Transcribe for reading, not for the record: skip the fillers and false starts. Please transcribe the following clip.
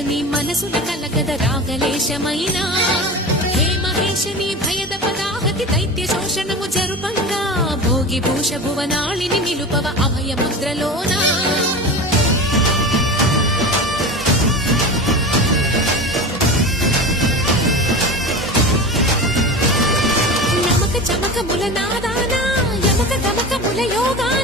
నీ మనసుల కలగద రాగలేశమైనా హే మహేశ నీ భయద పదాహతి దైత్య శోషణము జరుపంగా భోగి భూష భువనాళిని నిలుపవ అభయ ముద్రలోనా నమక చమక ముల నాదానా యమక తమక ముల యోగాన